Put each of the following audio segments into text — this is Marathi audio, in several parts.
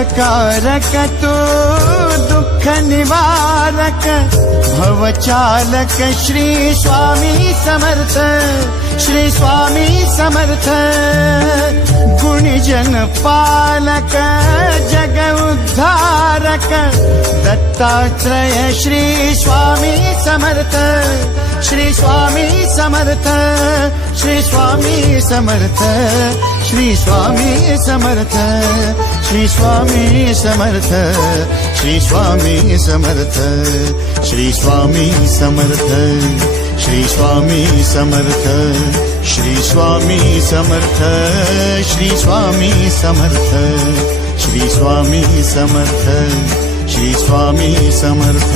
सुखकारक तू दुःख निवारक भवचालक श्री स्वामी समर्थ, श्री स्वामी समर्थ। गुणजन पालक जग उद्धारक दत्तात्रेय श्री स्वामी समर्थ, श्री स्वामी समर्थ, श्री स्वामी समर्थ, श्री स्वामी समर्थ, श्री स्वामी समर्थ, श्री स्वामी समर्थ, श्री स्वामी समर्थ, श्री स्वामी समर्थ, श्री स्वामी समर्थ, श्री स्वामी समर्थ, श्री स्वामी समर्थ, श्री स्वामी समर्थ।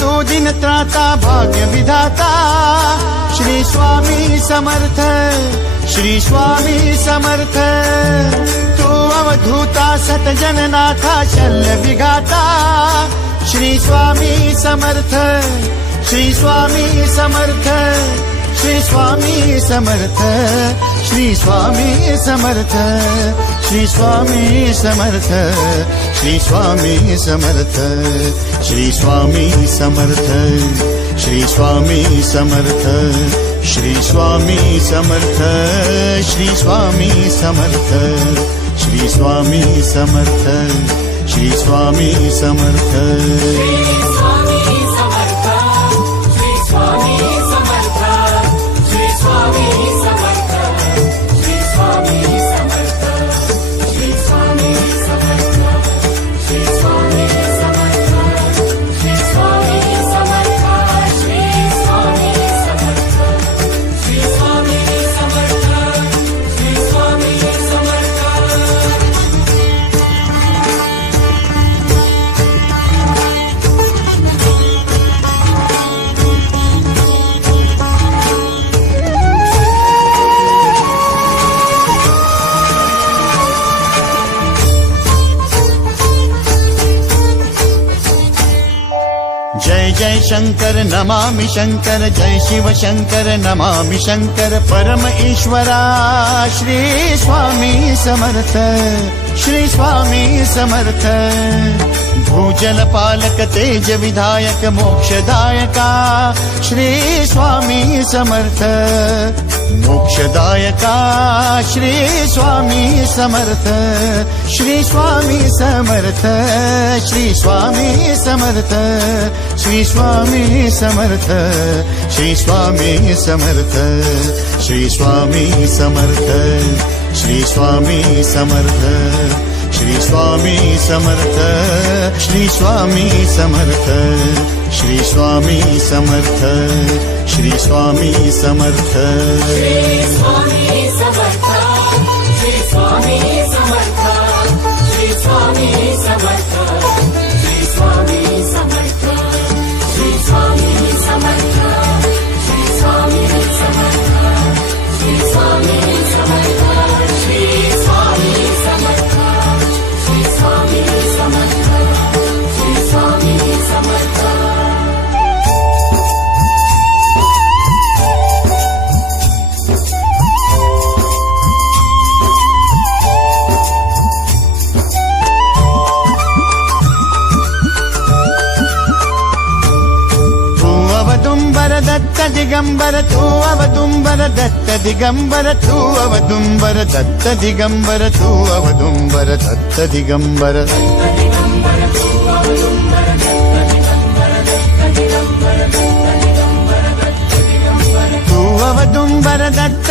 तू दिन त्राता भाग्य विधाता श्री स्वामी समर्थ, श्री स्वामी समर्थ। तू अवधूता सतजननाथा शल्य विघाता श्री स्वामी समर्थ, श्री स्वामी समर्थ, श्री स्वामी समर्थ, श्री स्वामी समर्थ, श्री स्वामी समर्थ, श्री स्वामी समर्थ, श्री स्वामी समर्थ, श्री स्वामी समर्थ, श्री स्वामी समर्थ, श्री स्वामी समर्थ, श्री स्वामी समर्थ, श्री स्वामी समर्थ। जय जय शंकर नमामि शंकर, जय शिव शंकर नमामि शंकर। परम ईश्वरा श्री स्वामी समर्थ, श्री स्वामी समर्थ। भूजल पालक तेज विधायक मोक्षदायका श्री स्वामी समर्थ, मोक्षदायका श्री स्वामी समर्थ, श्री स्वामी समर्थ, श्री स्वामी समर्थ, श्री स्वामी समर्थ, श्री स्वामी समर्थ, श्री स्वामी समर्थ, श्री स्वामी समर्थ, श्री स्वामी समर्थ, श्री स्वामी समर्थ, श्री स्वामी समर्थ, श्री स्वामी समर्थ। श्री स्वामी समर्थ, श्री स्वामी समर्थ, श्री स्वामी समर्थ, श्री स्वामी समर्थ, श्री स्वामी समर्थ, श्री स्वामी समर्थ, श्री स्वामी समर्थ, श्री स्वामी समर्थ, श्री स्वामी समर्थ, श्री स्वामी समर्थ। दत्त दिगंबर तू अवदुंबर दत्त दिगंबर तू अवदुंबर दत्त दिगंबर तू अवदुंबर दत्त दिगंबर। तू अवदुंबर दत्त